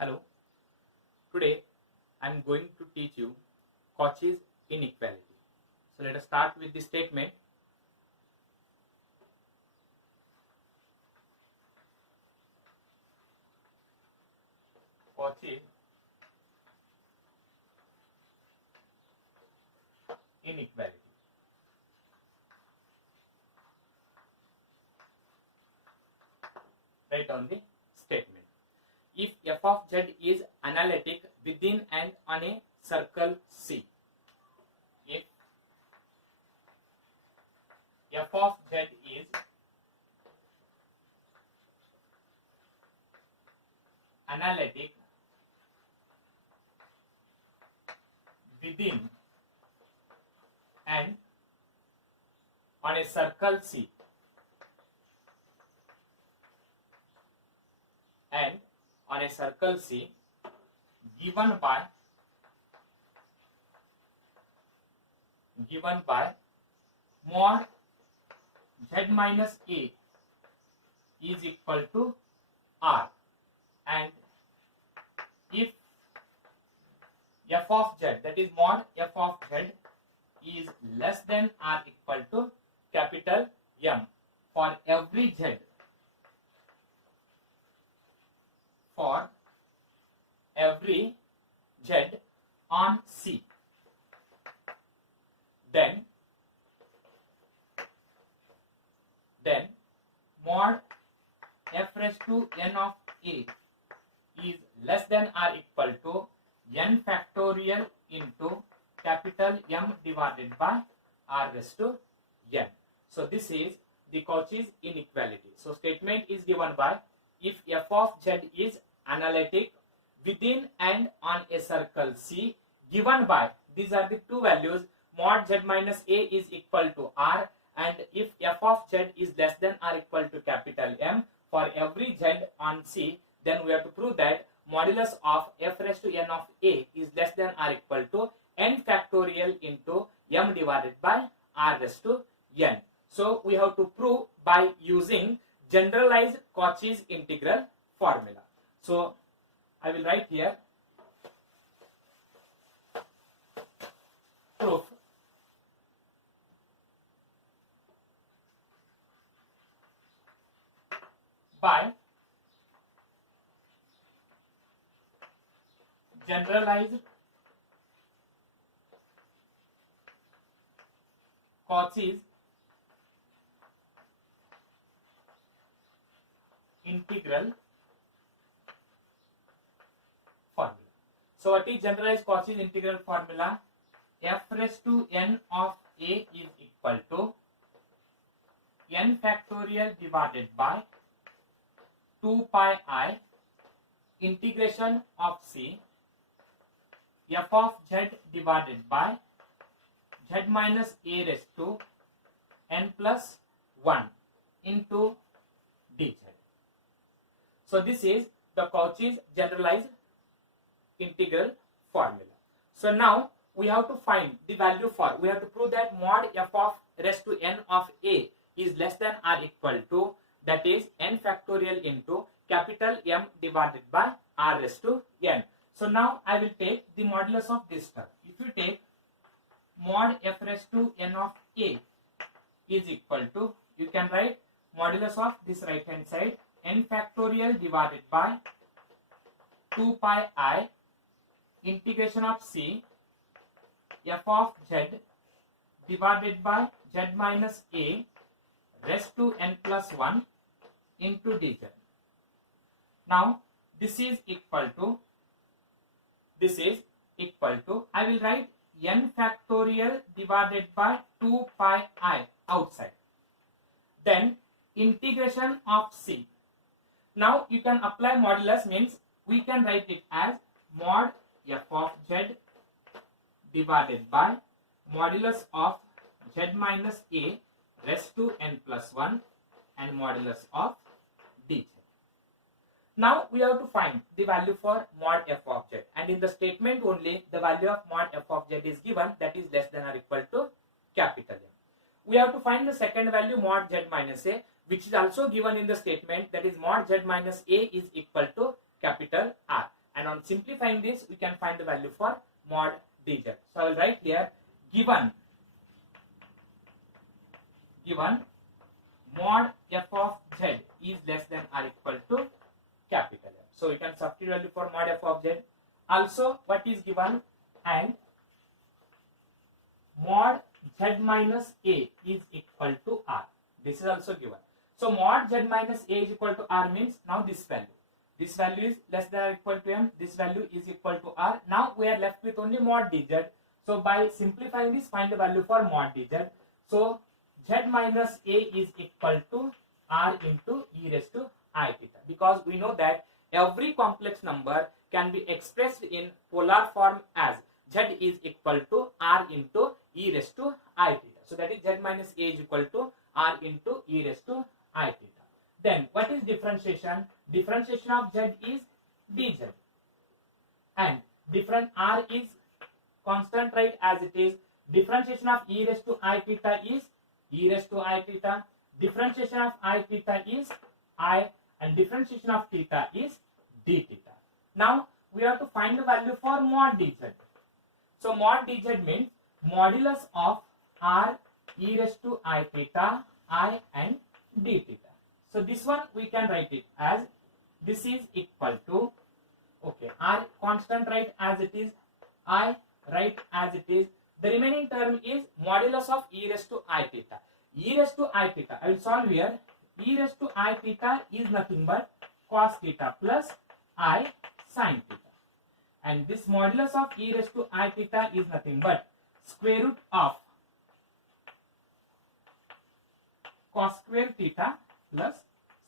Hello, today I am going to teach you Cauchy's inequality. So let us start with the statement. Cauchy's inequality. Write down the statement. If f of z is analytic within and on a circle C, if f of z is analytic within and on a circle C, and on a circle C given by mod z minus a is equal to r, and if f of z, that is mod f of z, is less than or equal to capital M for every z, on C, then mod f raised to n of a is less than or equal to n factorial into capital M divided by r raised to n. So this is the Cauchy's inequality. So statement is given by if f of z is analytic within and on a circle C given by, these are the two values, mod z minus a is equal to r, and if f of z is less than or equal to capital M for every z on C, then we have to prove that modulus of f raised to n of a is less than or equal to n factorial into M divided by r raised to n. So we have to prove by using generalized Cauchy's integral formula. So I will write here proof by generalized Cauchy's integral formula. So what is generalized Cauchy's integral formula? F raised to n of a is equal to n factorial divided by 2 pi I integration of C f of z divided by z minus a raised to n plus 1 into dz. So this is the Cauchy's generalized integral formula. So now we have to find the value for, we have to prove that mod f of raised to n of a is less than or equal to, that is n factorial into capital M divided by r raised to n. So now I will take the modulus of this term. If you take mod f raised to n of a is equal to, you can write modulus of this right hand side n factorial divided by 2 pi I integration of C f of z divided by z minus a raised to n plus 1 into dz. Now this is equal to, I will write n factorial divided by 2 pi I outside, then integration of C. Now you can apply modulus, means we can write it as mod f of z divided by modulus of z minus a raised to n plus 1 and modulus of dz. Now we have to find the value for mod f of z, and in the statement only the value of mod f of z is given, that is less than or equal to capital M. We have to find the second value mod z minus a, which is also given in the statement, that is mod z minus a is equal to capital R, simplifying this, we can find the value for mod dz. So I will write here given mod f of z is less than or equal to capital M. So you can substitute value for mod f of z. Also, what is given, and mod z minus a is equal to r. This is also given. So mod z minus a is equal to r means now this value is less than or equal to m, this value is equal to r. Now we are left with only mod dz. So by simplifying this, find the value for mod dz. So z minus a is equal to r into e raised to I theta, because we know that every complex number can be expressed in polar form as z is equal to r into e raised to I theta. So that is z minus a is equal to r into e raised to I theta. Then what is differentiation? Differentiation of z is dz, and different r is constant, right, as it is. Differentiation of e raised to I theta is e raised to I theta. Differentiation of I theta is I, and differentiation of theta is d theta. Now we have to find the value for mod dz. So mod dz means modulus of r e raised to I theta, I and d theta. So this one we can write it as this is equal to, okay, r constant, right, as it is, I right as it is. The remaining term is modulus of e raised to I theta. E raised to I theta, I will solve here. E raised to I theta is nothing but cos theta plus I sin theta, and this modulus of e raised to I theta is nothing but square root of cos square theta plus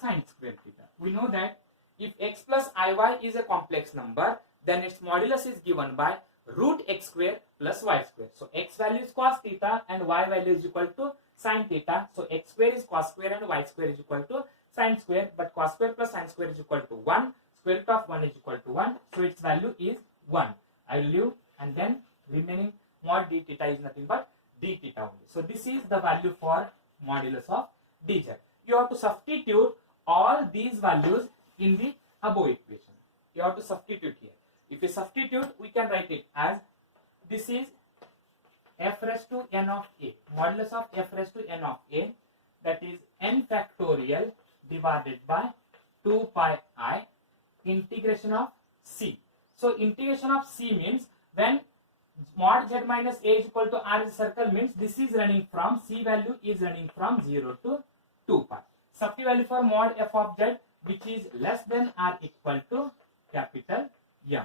sin square theta. We know that if x plus iy is a complex number, then its modulus is given by root x square plus y square. So x value is cos theta and y value is equal to sin theta. So x square is cos square and y square is equal to sin square, but cos square plus sin square is equal to 1. Square root of 1 is equal to 1. So its value is 1. I will leave, and then remaining mod d theta is nothing but d theta only. So this is the value for modulus of dz. You have to substitute all these values in the above equation. You have to substitute here. If you substitute, we can write it as this is f raised to n of a, modulus of f raised to n of a, that is n factorial divided by 2 pi I integration of c. So integration of c means when mod z minus a is equal to r is circle, means this is running from, c value is running from 0 to 2 pi. Substitute value for mod f of z, which is less than or equal to capital M,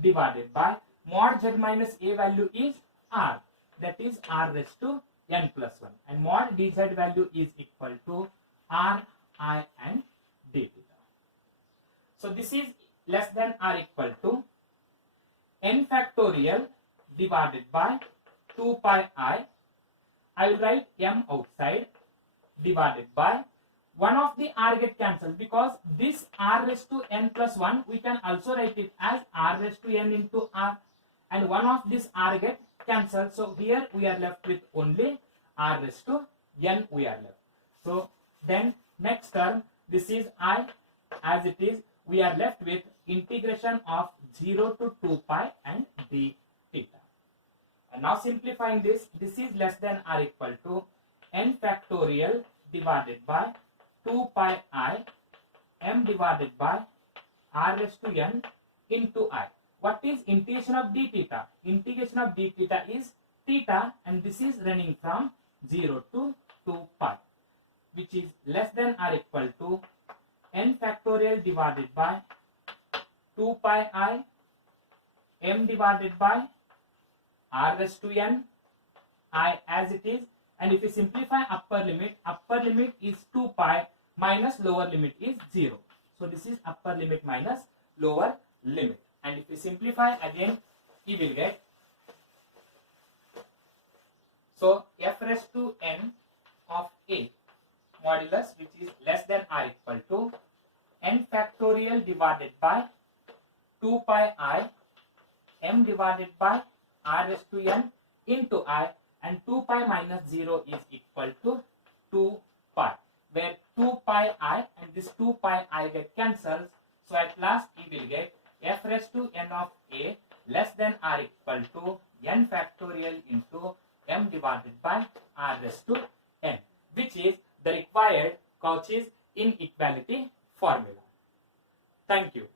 divided by mod z minus a value is r, that is r raised to n plus 1, and mod dz value is equal to r, I and d theta. So this is less than or equal to n factorial divided by 2 pi I will write m outside, divided by 1 of the r get cancelled, because this r raised to n plus 1 we can also write it as r raised to n into r, and 1 of this r get cancelled. So here we are left with only r raised to n we are left. So then next term, this is I as it is, we are left with integration of 0 to 2 pi and d theta. And now simplifying this, this is less than or equal to n factorial divided by 2 pi I m divided by r raised to n into I. What is integration of d theta? Integration of d theta is theta, and this is running from 0 to 2 pi, which is less than or equal to n factorial divided by 2 pi I m divided by r raised to n I as it is, and if you simplify upper limit is 2 pi minus lower limit is 0. So this is upper limit minus lower limit, and if you simplify again, you will get, so f raised to n of a modulus, which is less than or equal to n factorial divided by 2 pi I m divided by r raised to n into I, and 2 pi minus 0 is equal to 2 pi, where 2 pi I and this 2 pi I get cancelled. So at last you will get f raised to n of a less than or equal to n factorial into m divided by r raised to n, which is the required Cauchy's inequality formula. Thank you.